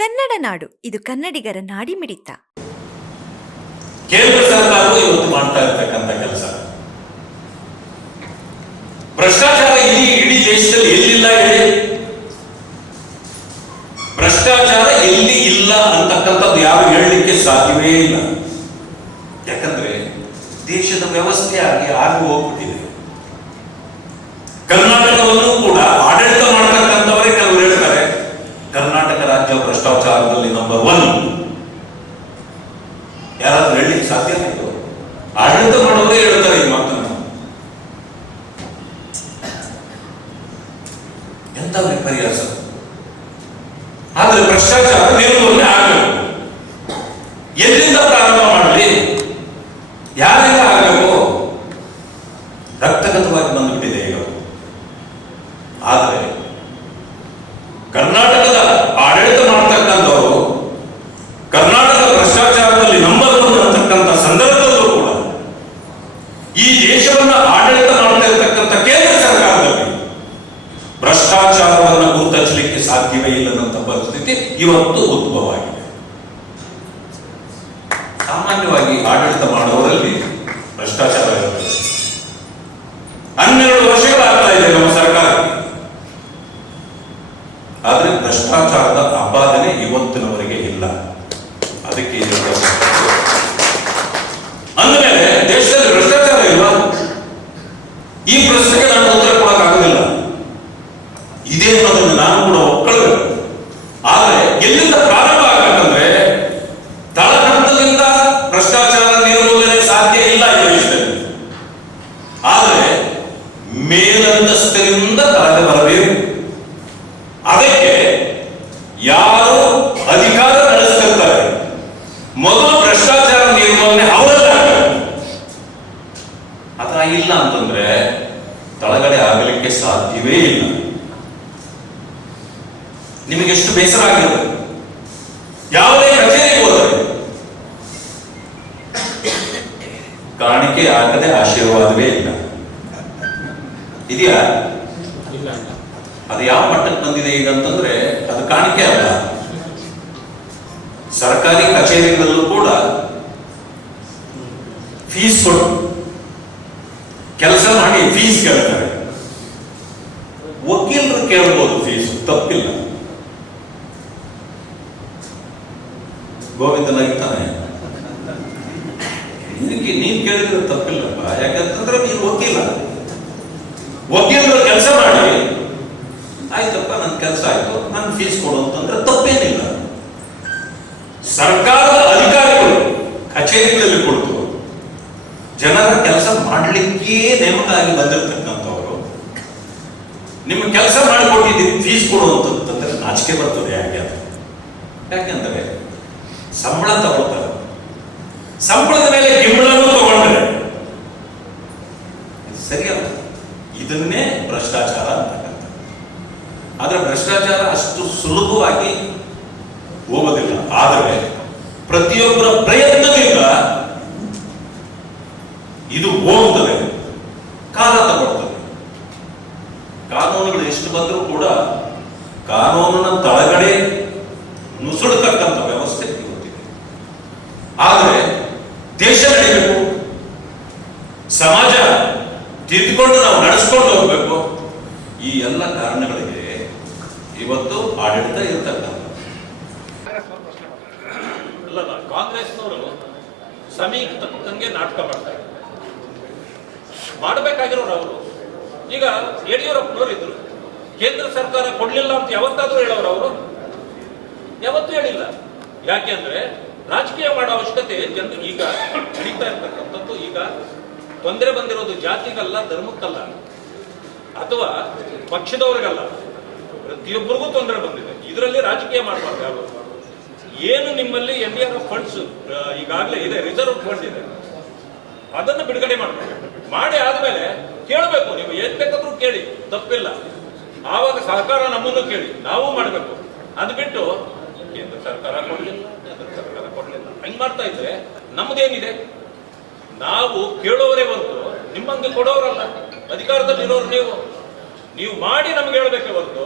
ಕನ್ನಡ ನಾಡು, ಇದು ಕನ್ನಡಿಗರ ನಾಡಿಮಿಡಿತ. ಕೇಂದ್ರ ಸರ್ಕಾರ ಇವತ್ತು ಮಾಡ್ತಾ ಇರ್ತಕ್ಕಂಥ ಕೆಲಸ. ಭ್ರಷ್ಟಾಚಾರ ಇಲ್ಲಿ ಇಡೀ ದೇಶದಲ್ಲಿ ಎಲ್ಲಿಲ್ಲ ಹೇಳಿ? ಭ್ರಷ್ಟಾಚಾರ ಎಲ್ಲಿ ಇಲ್ಲ ಅಂತಕ್ಕಂಥದ್ದು ಯಾರು ಹೇಳಲಿಕ್ಕೆ ಸಾಧ್ಯವೇ ಇಲ್ಲ. ಯಾಕಂದ್ರೆ ದೇಶದ ವ್ಯವಸ್ಥೆ ಆಗಿ ಆಗಿ ಹೋಗ್ಬಿಟ್ಟಿದೆ. ಕರ್ನಾಟಕವನ್ನು ಕೂಡ ಆಡಳಿತ ಮಾಡ್ತಕ್ಕಂಥವರೇ ಕೆಲವರು ಹೇಳ್ತಾರೆ ಕರ್ನಾಟಕ ರಾಜ್ಯ ಭ್ರಷ್ಟಾಚಾರದಲ್ಲಿ ನಂಬರ್ ಒನ್ ಯಾರಾದ್ರೂ ಹೇಳಲಿಕ್ಕೆ ಸಾಧ್ಯ ಆಡಳಿತ ಮಾಡೋರೇ ಹೇಳ್ತಾರೆ ಈ ಮಾತನ್ನು. ಎಂತ ವಿಪರ್ಯಾಸ? ಆದ್ರೆ ಭ್ರಷ್ಟಾಚಾರ ನಿರ್ಮೂಲನೆ ಆಗಬೇಕು ಎಲ್ಲಿಂದ ಪ್ರಾರಂಭ ಮಾಡಲಿ ಯಾರಿಂದ ಆಗಬೇಕು ರಕ್ತಗತವಾಗಿ ಬಂದುಬಿಟ್ಟಿದೆ ಈಗ ಆದರೆ ಕರ್ನಾಟಕದ ಆಡಳಿತ ಮಾಡ್ತಕ್ಕಂಥವರು ಕರ್ನಾಟಕ ಭ್ರಷ್ಟಾಚಾರದಲ್ಲಿ ನಂಬರ್ ಒನ್ ಅಂತಕ್ಕಂಥ ಸಂದರ್ಭದಲ್ಲೂ ಕೂಡ ಈ ದೇಶವನ್ನ ಆಡಳಿತ ಮಾಡ್ತಾ ಇರತಕ್ಕಂಥ ಕೇಂದ್ರ ಸರ್ಕಾರದಲ್ಲಿ ಭ್ರಷ್ಟಾಚಾರವನ್ನು ಗುರುತಿಸಲಿಕ್ಕೆ ಸಾಧ್ಯವೇ ಇಲ್ಲದಂತ ಪರಿಸ್ಥಿತಿ ಇವತ್ತು ಉದ್ಭವ ಆಗಿದೆ ಸಾಮಾನ್ಯವಾಗಿ ಆಡಳಿತ ಮಾಡುವವರಲ್ಲಿ ಭ್ರಷ್ಟಾಚಾರ ಇರುತ್ತದೆ. ಹನ್ನೆರಡು ವರ್ಷಗಳಾಗ್ತಾ ಇದೆ ನಮ್ಮ ಸರ್ಕಾರ. ಆದರೆ ಭ್ರಷ್ಟಾಚಾರದ ಆಪಾದನೆ ಇವತ್ತಿನವರೆಗೆ ಇಲ್ಲ. ಅದಕ್ಕೆ ಅಂದಮೇಲೆ ದೇಶದಲ್ಲಿ ಭ್ರಷ್ಟಾಚಾರ ಇಲ್ಲ. ಈ ಪ್ರಶ್ನೆಗೆ ನಾನು ಉತ್ತರ ಕೊಡಕ್ಕಾಗೋದಿಲ್ಲ ಇದೆ ಅನ್ನೋದನ್ನು ನಾನು ಕೂಡ ಒಪ್ಕೊಳ್ಬೇಕು ಆದ್ರೆ ಎಲ್ಲಿಂದ ಪ್ರಾರಂಭ ಆಗಬೇಕಂದ್ರೆ ತಳಹಂತದಿಂದ ಭ್ರಷ್ಟಾಚಾರ ನಿರ್ಮೂಲನೆ ಸಾಧ್ಯ ಇಲ್ಲ ಈ ದೇಶದಲ್ಲಿ ಆದ್ರೆ ಮೇಲಂತಸ್ತಿನಿಂದ ತಳಗೆ ಬರಬೇಕು ಅದಕ್ಕೆ ಯಾರು ಅಧಿಕಾರ ನಡೆಸ್ತಾರೆ ಮೊದಲು ಭ್ರಷ್ಟಾಚಾರ ನಿರ್ಮೂಲನೆ ಅವರಲ್ಲ. ಅಥವಾ ಇಲ್ಲ ಅಂತಂದ್ರೆ ತಳಗಡೆ ಆಗಲಿಕ್ಕೆ ಸಾಧ್ಯವೇ ಇಲ್ಲ. ನಿಮಗೆ ಎಷ್ಟು ಬೇಸರ ಆಗಿರುತ್ತೆ? ಯಾವುದೇ ಕಚೇರಿಗೆ ಹೋದರೆ. ಕಾಣಿಕೆ ಆಗದೆ ಆಶೀರ್ವಾದವೇ ಇಲ್ಲ. ಇದೆಯಾ? ಅದು ಯಾವ ಮಟ್ಟಕ್ಕೆ ಬಂದಿದೆ ಈಗ ಅದು ಕಾಣಿಕೆ ಅಲ್ಲ ಸರ್ಕಾರಿ ಕಚೇರಿಗಳಲ್ಲೂ ಕೂಡ ಫೀಸ್ ಕೊಟ್ಟು ಕೆಲಸ ಮಾಡಿ ಫೀಸ್ ಕೇಳ್ತಾರೆ ವಕೀಲರು ಕೇಳ್ಬೋದು ಫೀಸ್ ತಪ್ಪಿಲ್ಲ ಗೋವಿಂದ ನಗಿತಾನೆ ನಿನಗೆ ನೀನ್ ಕೇಳಿದ್ರೆ ತಪ್ಪಿಲ್ಲಪ್ಪ ಯಾಕಂತಂದ್ರೆ ನೀನು ವಕೀಲ ವಕೀಲರು ಕೆಲಸ ಮಾಡಿ ಆಯ್ತಪ್ಪ ನನ್ನ ಕೆಲಸ ಆಯ್ತು. ನನ್ನ ಫೀಸ್ ಕೊಡು ಅಂತಂದ್ರೆ ತಪ್ಪೇನಿಲ್ಲ. ಸರ್ಕಾರದ ಅಧಿಕಾರಿಗಳು ಕಚೇರಿಗಳಲ್ಲಿ ಕೊಡ್ತು. ಜನರ ಕೆಲಸ ಮಾಡಲಿಕ್ಕೆ ನೇಮಕ ಆಗಿ ಬಂದಿರತಕ್ಕಂಥವ್ರು. ನಿಮ್ಮ ಕೆಲಸ ಮಾಡಿಕೊಟ್ಟಿದ್ದೀರಿ ಫೀಸ್ ಕೊಡು ಅಂತಂದ್ರೆ ನಾಚಿಕೆ ಬರ್ತದೆ ಯಾಕೆ ಅದು. ಯಾಕೆಂದ್ರೆ ಸಂಬಳ ತಗೊಳ್ತಾರೆ. ಸಂಬಳದ ಮೇಲೆ ಆದ್ರೆ ಭ್ರಷ್ಟಾಚಾರ ಅಷ್ಟು ಸುಲಭವಾಗಿ ಹೋಗೋದಿಲ್ಲ. ಆದರೆ ಪ್ರತಿಯೊಬ್ಬರ ಪ್ರಯತ್ನದಿಂದ ಇದು ಹೋಗುತ್ತದೆ ಕಾಲ ತಗೊಳ್ತದೆ. ಕಾನೂನುಗಳು ಎಷ್ಟು ಬಂದರೂ ಕೂಡ ಕಾನೂನಿನ ತಳಗಡೆ ನುಸುಳತಕ್ಕಂಥ ವ್ಯವಸ್ಥೆ ಇವತ್ತಿದೆ. ಆದರೆ ದೇಶ ನಡೀಬೇಕು ಸಮಾಜ ತಿದ್ದುಕೊಂಡು ನಾವು ನಡೆಸ್ಕೊಂಡು ಹೋಗ್ಬೇಕು. ಈ ಎಲ್ಲ ಕಾರಣಗಳಿಗೆ ಇವತ್ತು ಆಡಳಿತ ಇರ್ತಕ್ಕಂಥ ಅಲ್ಲಲ್ಲ ಕಾಂಗ್ರೆಸ್ನವರು ಸಮೀಕ್ಷೆ ತಕ್ಕಂಗೆ ನಾಟಕ ಮಾಡ್ತಾರೆ ಮಾಡಬೇಕಾಗಿರೋರು ಅವರು. ಈಗ ಯಡಿಯೂರಪ್ಪನವರು ಇದ್ರು. ಕೇಂದ್ರ ಸರ್ಕಾರ ಕೊಡ್ಲಿಲ್ಲ ಅಂತ ಯಾವತ್ತಾದ್ರೂ ಹೇಳೋರು ಅವರು. ಯಾವತ್ತೂ ಹೇಳಿಲ್ಲ. ಯಾಕೆಂದ್ರೆ ರಾಜಕೀಯ ಮಾಡೋ ಅವಶ್ಯಕತೆ ಜನರು ಈಗ ನಡೀತಾ ಇರ್ತಕ್ಕಂಥದ್ದು ಈಗ ತೊಂದರೆ ಬಂದಿರೋದು ಜಾತಿಗಲ್ಲ, ಧರ್ಮಕ್ಕಲ್ಲ. ಅಥವಾ ಪಕ್ಷದವ್ರಿಗಲ್ಲ. ಪ್ರತಿಯೊಬ್ಬರಿಗೂ ತೊಂದರೆ ಬಂದಿದೆ. ಇದರಲ್ಲಿ ರಾಜಕೀಯ ಮಾಡಬಾರ್ದು ಯಾರು. ಏನು ನಿಮ್ಮಲ್ಲಿ N D R F funds ಈಗಾಗಲೇ ಇದೆ ರಿಸರ್ವ್ ಫಂಡ್ ಇದೆ. ಅದನ್ನು ಬಿಡುಗಡೆ ಮಾಡಬೇಕು ಮಾಡಿ ಆದ್ಮೇಲೆ ಕೇಳಬೇಕು, ನೀವು ಏನ್ ಬೇಕಾದ್ರೂ ಕೇಳಿ, ತಪ್ಪಿಲ್ಲ. ಆವಾಗ ಸರ್ಕಾರ ನಮ್ಮನ್ನು ಕೇಳಿ, ನಾವು ಮಾಡಬೇಕು. ಅದು ಬಿಟ್ಟು ಕೇಂದ್ರ ಸರ್ಕಾರ ಕೊಡಲಿಲ್ಲ ಕೇಂದ್ರ ಸರ್ಕಾರ ಕೊಡಲಿಲ್ಲ ಹಂಗ್ ಮಾಡ್ತಾ ಇದ್ರೆ ನಮ್ದೇನಿದೆ? ನಾವು ಕೇಳೋರೇ ಬಂತು ನಿಮ್ಮಂಗೆ ಕೊಡೋರಲ್ಲ. ಅಧಿಕಾರದಲ್ಲಿರೋರು ನೀವು. ನೀವು ಮಾಡಿ ನಮ್ಗೆ ಹೇಳ್ಬೇಕೆ ಹೊರತು,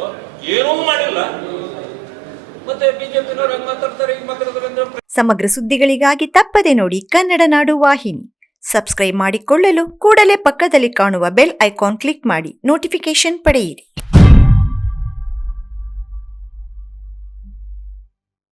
ಏನೂ ಮಾಡಿಲ್ಲ. ಮತ್ತೆ ಬಿಜೆಪಿನವ್ರು ಹಂಗ್ ಮಾತಾಡ್ತಾರೆ ಈಗ ಮಾತಾಡ್ತಾರೆ ಅಂದ್ರೆ ಸಮಗ್ರ ಸುದ್ದಿಗಳಿಗಾಗಿ ತಪ್ಪದೆ ನೋಡಿ ಕನ್ನಡ ನಾಡು ವಾಹಿನಿ. ಸಬ್ಸ್ಕ್ರೈಬ್ ಮಾಡಿಕೊಳ್ಳಲು ಕೂಡಲೇ ಪಕ್ಕದಲ್ಲಿ ಕಾಣುವ ಬೆಲ್ ಐಕಾನ್ ಕ್ಲಿಕ್ ಮಾಡಿ ನೋಟಿಫಿಕೇಶನ್ ಪಡೆಯಿರಿ.